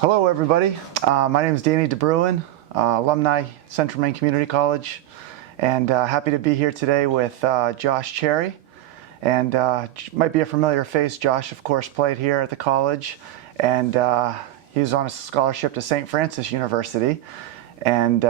Hello, everybody. My name is Danny DeBruin, alumni, Central Maine Community College, and happy to be here today with Josh Chery. And might be a familiar face. Josh, of course, played here at the college, and he was on a scholarship to St. Francis University. And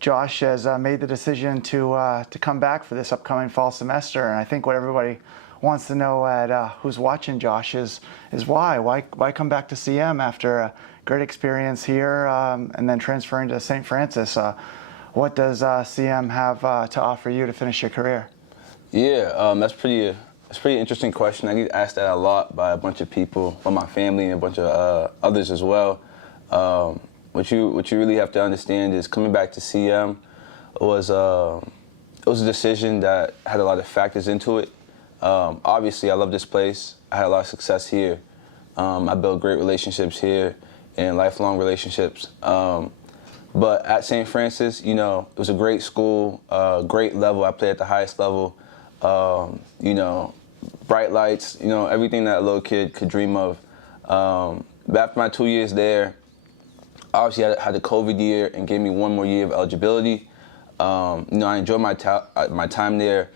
Josh has made the decision to come back for this upcoming fall semester. And I think what everybody wants to know at who's watching Josh is why come back to CM after a great experience here and then transferring to St. Francis. What does CM have to offer you to finish your career? Yeah, that's a pretty interesting question. I get asked that a lot by a bunch of people, by my family and a bunch of others as well. What you really have to understand is coming back to CM was a decision that had a lot of factors into it. Obviously, I love this place. I had a lot of success here. I built great relationships here and lifelong relationships. But at St. Francis, it was a great school, great level. I played at the highest level. Bright lights, everything that a little kid could dream of. But after my 2 years there, obviously I had the COVID year and gave me one more year of eligibility. I enjoyed my time there,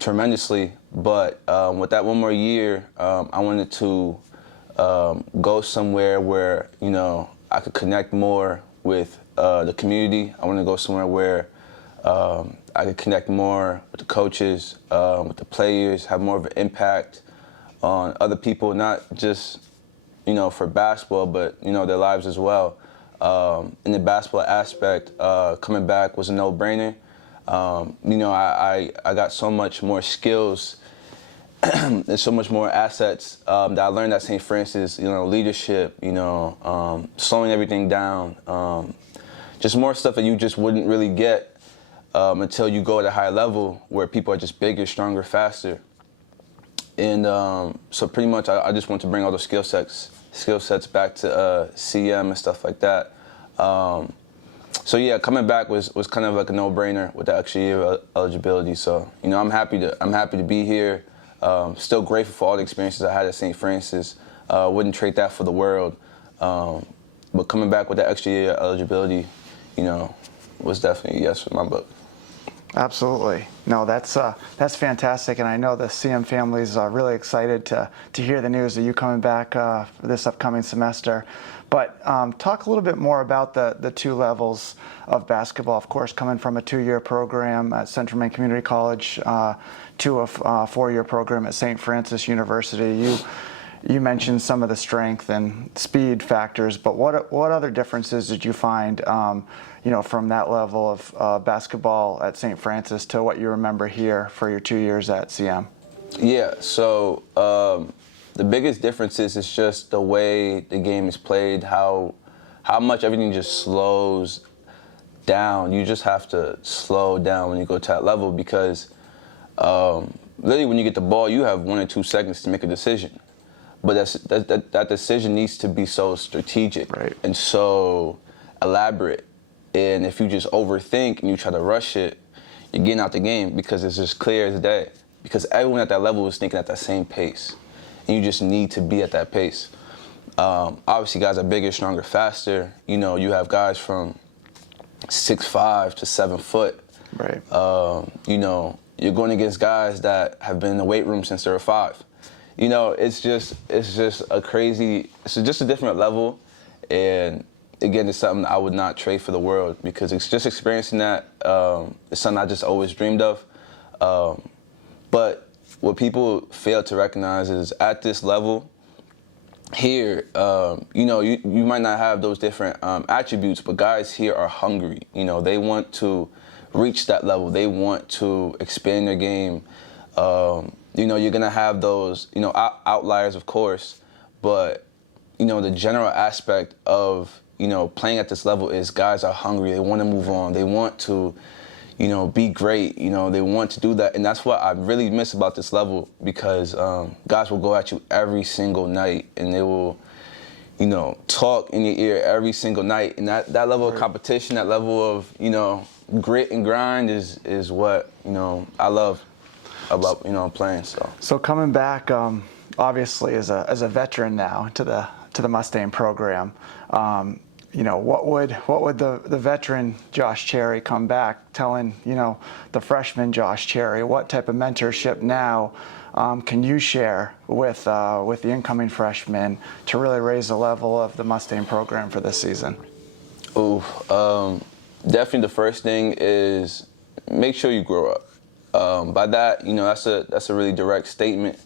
tremendously. But with that one more year, I wanted to go somewhere where, I could connect more with the community. I wanted to go somewhere where I could connect more with the coaches, with the players, have more of an impact on other people, not just, for basketball, but, their lives as well. In the basketball aspect, coming back was a no-brainer. I got so much more skills and so much more assets that I learned at St. Francis, leadership, slowing everything down, just more stuff that you just wouldn't really get until you go at a high level where people are just bigger, stronger, faster. And so pretty much I just want to bring all those skill sets back to CM and stuff like that. So yeah, coming back was kind of like a no-brainer with the extra year of eligibility. So I'm happy to be here. Still grateful for all the experiences I had at St. Francis. Wouldn't trade that for the world. But coming back with that extra year of eligibility, was definitely a yes for my book. Absolutely. No, that's fantastic, and I know the CM family is really excited to hear the news of you coming back for this upcoming semester. But talk a little bit more about the two levels of basketball. Of course, coming from a 2-year program at Central Maine Community College to a 4-year program at St. Francis University. You mentioned some of the strength and speed factors, but what other differences did you find, from that level of basketball at St. Francis to what you remember here for your 2 years at CM? Yeah, so the biggest differences is just the way the game is played, how much everything just slows down. You just have to slow down when you go to that level because literally when you get the ball, you have 1 or 2 seconds to make a decision. But that decision needs to be so strategic, right, and so elaborate. And if you just overthink and you try to rush it, you're getting out the game because it's just clear as day. Because everyone at that level is thinking at that same pace. And you just need to be at that pace. Obviously, guys are bigger, stronger, faster. You have guys from 6'5" to 7 foot. Right. You're going against guys that have been in the weight room since they were 5. It's just it's just a different level. And again, it's something I would not trade for the world because it's just experiencing that is something I just always dreamed of. But what people fail to recognize is at this level here, you might not have those different attributes, but guys here are hungry. They want to reach that level. They want to expand their game. You're going to have those, outliers, of course, but, the general aspect of, playing at this level is guys are hungry. They want to move on. They want to, be great. They want to do that. And that's what I really miss about this level because guys will go at you every single night and they will, talk in your ear every single night. And that level of competition, that level of, grit and grind is what, I love about playing. So coming back, obviously as a veteran now to to the Mustang program. What would the veteran Josh Chery come back telling the freshman Josh Chery? What type of mentorship now can you share with the incoming freshmen to really raise the level of the Mustang program for this season? Definitely the first thing is make sure you grow up. By that, that's a really direct statement,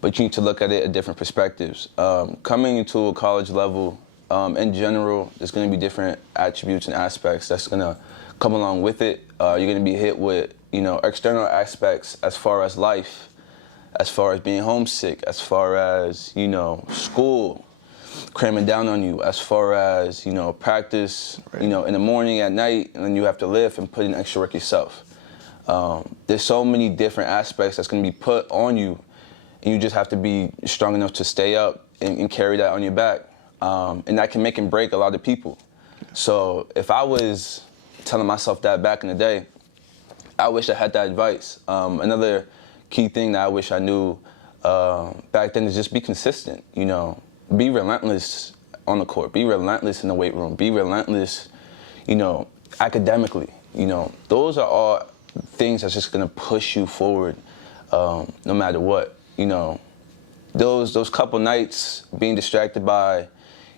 but you need to look at it at different perspectives. Coming into a college level, in general, there's going to be different attributes and aspects that's going to come along with it. You're going to be hit with, external aspects as far as life, as far as being homesick, as far as, school cramming down on you, as far as, practice, right. In the morning, at night, and then you have to live and put in extra work yourself. There's so many different aspects that's going to be put on you, and you just have to be strong enough to stay up and carry that on your back. And that can make and break a lot of people. So if I was telling myself that back in the day, I wish I had that advice. Another key thing that I wish I knew back then is just be consistent, Be relentless on the court. Be relentless in the weight room. Be relentless, academically. Those are all things that's just going to push you forward no matter what. Those couple nights being distracted by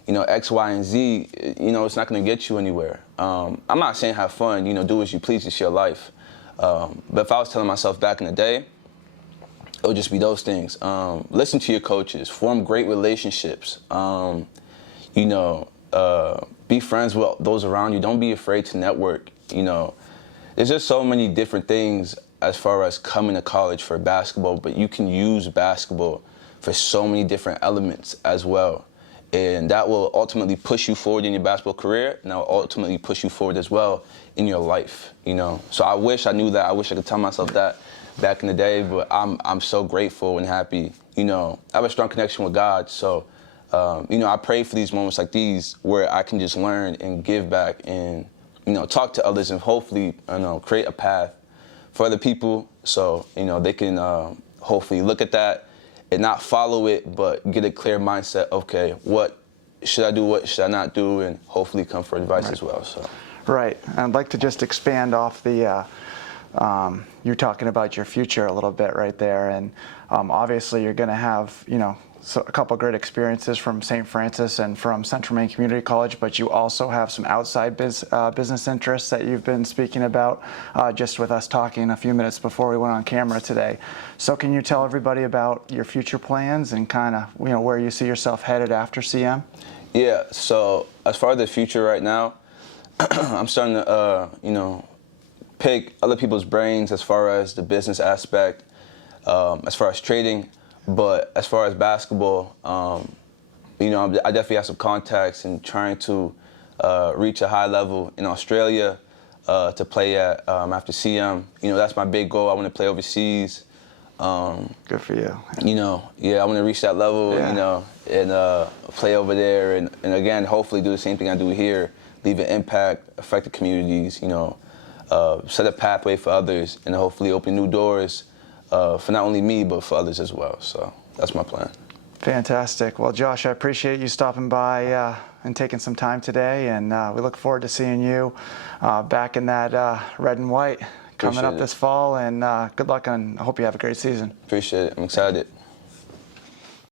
X, Y, and Z, it's not going to get you anywhere. I'm not saying have fun, do as you please, it's your life. But if I was telling myself back in the day, it would just be those things. Listen to your coaches, form great relationships, be friends with those around you. Don't be afraid to network, There's just so many different things as far as coming to college for basketball, but you can use basketball for so many different elements as well. And that will ultimately push you forward in your basketball career, and that will ultimately push you forward as well in your life, So I wish I knew that. I wish I could tell myself that back in the day, but I'm so grateful and happy. I have a strong connection with God, so, I pray for these moments like these where I can just learn and give back and, talk to others and hopefully, create a path for other people so, they can hopefully look at that and not follow it, but get a clear mindset. Okay, what should I do? What should I not do? And hopefully come for advice as well. So. Right. I'd like to just expand off the, you're talking about your future a little bit right there. And obviously you're going to have, a couple great experiences from St. Francis and from Central Maine Community College, but you also have some outside business interests that you've been speaking about just with us talking a few minutes before we went on camera today. So can you tell everybody about your future plans and kind of, where you see yourself headed after CM? Yeah, so as far as the future right now, I'm starting to, pick other people's brains as far as the business aspect, as far as trading. But as far as basketball, I definitely have some contacts and trying to reach a high level in Australia to play at after CM. That's my big goal. I want to play overseas. Good for you. I want to reach that level, and play over there. And again, hopefully do the same thing I do here, leave an impact, affect the communities, set a pathway for others, and hopefully open new doors for not only me, but for others as well. So that's my plan. Fantastic. Well, Josh, I appreciate you stopping by and taking some time today, and we look forward to seeing you back in that red and white coming up this fall, and good luck, and I hope you have a great season. Appreciate it. I'm excited.